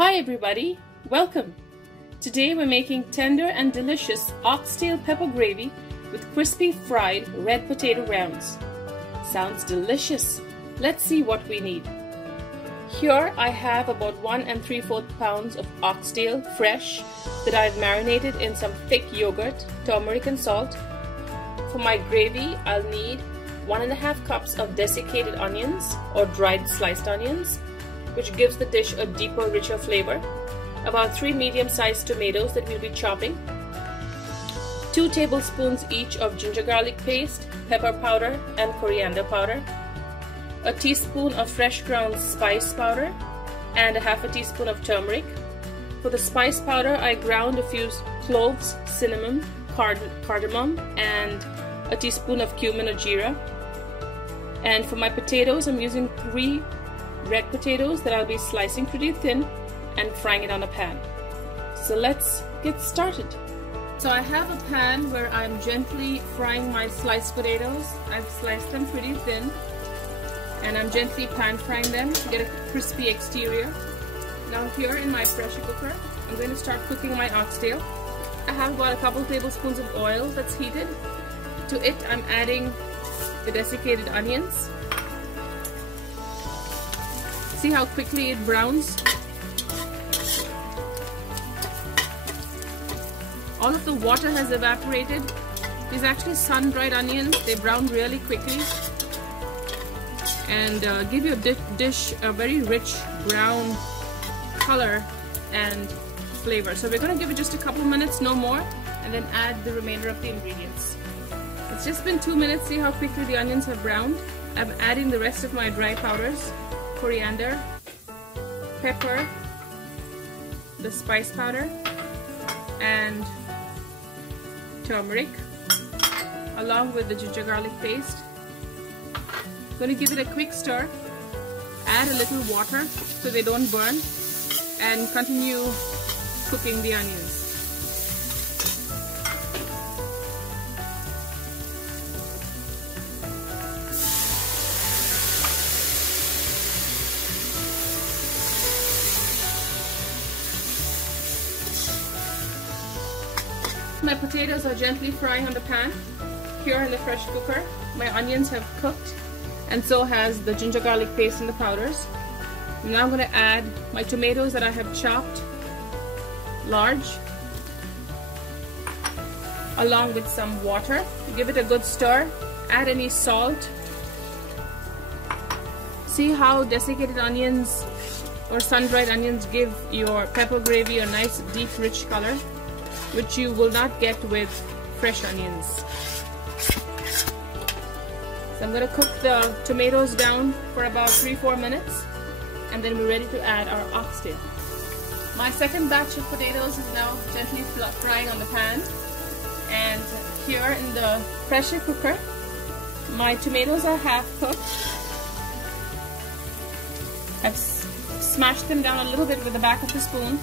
Hi everybody, welcome! Today we're making tender and delicious oxtail pepper gravy with crispy fried red potato rounds. Sounds delicious! Let's see what we need. Here I have about 1 3/4 pounds of oxtail fresh that I've marinated in some thick yogurt, turmeric and salt. For my gravy I'll need 1 1/2 cups of desiccated onions or dried sliced onions, which gives the dish a deeper, richer flavor. About 3 medium-sized tomatoes that we'll be chopping. 2 tablespoons each of ginger garlic paste, pepper powder and coriander powder. A teaspoon of fresh ground spice powder and 1/2 teaspoon of turmeric. For the spice powder, I ground a few cloves, cinnamon, cardamom and a teaspoon of cumin or jeera. And for my potatoes, I'm using 3 red potatoes that I'll be slicing pretty thin and frying it on a pan. So let's get started. So I have a pan where I'm gently frying my sliced potatoes. I've sliced them pretty thin and I'm gently pan frying them to get a crispy exterior. Now here in my pressure cooker, I'm going to start cooking my oxtail. I have about a couple tablespoons of oil that's heated. To it I'm adding the desiccated onions. See how quickly it browns? All of the water has evaporated. These are actually sun-dried onions. They brown really quickly and give your dish a very rich brown color and flavor. So we're going to give it just a couple minutes, no more, and then add the remainder of the ingredients. It's just been 2 minutes. See how quickly the onions have browned? I'm adding the rest of my dry powders. Coriander, pepper, the spice powder, and turmeric, along with the ginger garlic paste. Going to give it a quick stir, add a little water so they don't burn, and continue cooking the onions. My potatoes are gently frying on the pan. Here in the pressure cooker, my onions have cooked, and so has the ginger garlic paste and the powders. Now I'm going to add my tomatoes that I have chopped large, along with some water. Give it a good stir. Add any salt. See how desiccated onions or sun-dried onions give your pepper gravy a nice deep rich color, which you will not get with fresh onions. So I'm going to cook the tomatoes down for about 3-4 minutes, and then we're ready to add our oxtail. My second batch of potatoes is now gently frying on the pan, and here in the pressure cooker my tomatoes are half cooked. I've smashed them down a little bit with the back of the spoon.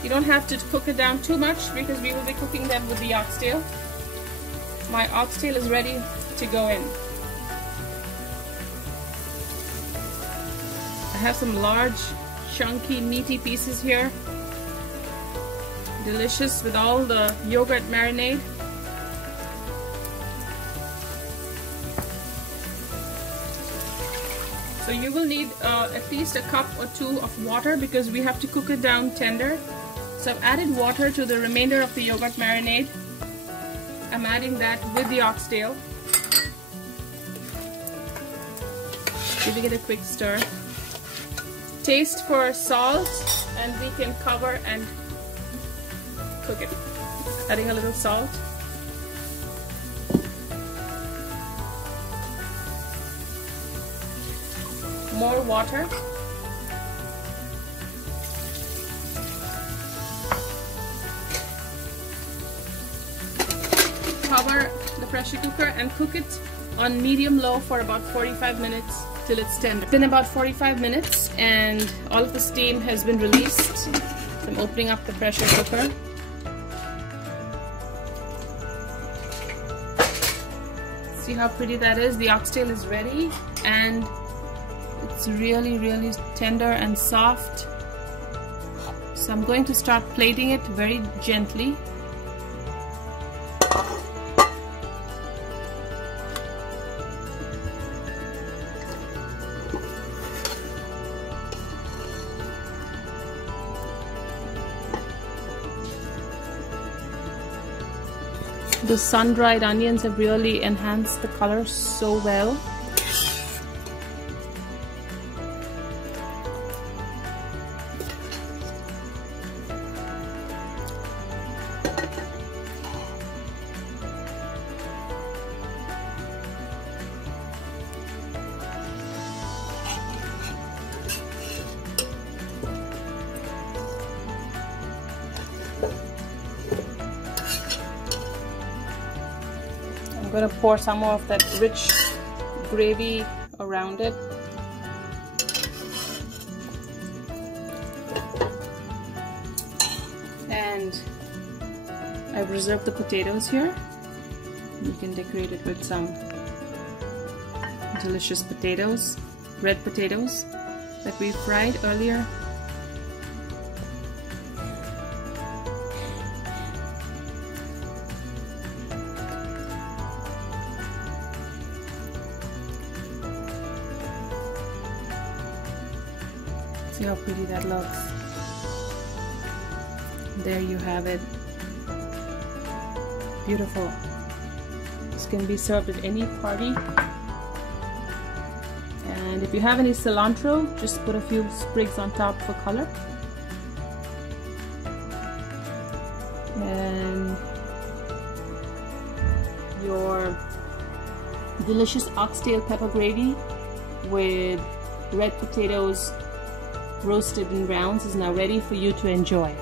You don't have to cook it down too much because we will be cooking them with the oxtail. My oxtail is ready to go in. I have some large, chunky, meaty pieces here. Delicious with all the yogurt marinade. So you will need at least a cup or 2 of water because we have to cook it down tender. So I've added water to the remainder of the yogurt marinade. I'm adding that with the oxtail. Giving it a quick stir. Taste for salt, and we can cover and cook it. Adding a little salt. More water. Cover the pressure cooker and cook it on medium-low for about 45 minutes till it's tender. It's been about 45 minutes and all of the steam has been released. So I'm opening up the pressure cooker. See how pretty that is? The oxtail is ready and it's really tender and soft. So I'm going to start plating it very gently. The sun-dried onions have really enhanced the color so well. I'm going to pour some more of that rich gravy around it. And I've reserved the potatoes here. You can decorate it with some delicious potatoes, red potatoes that we fried earlier. See how pretty that looks. There you have it. Beautiful. This can be served at any party. And if you have any cilantro, just put a few sprigs on top for color. And your delicious oxtail pepper gravy with red potatoes roasted in rounds is now ready for you to enjoy.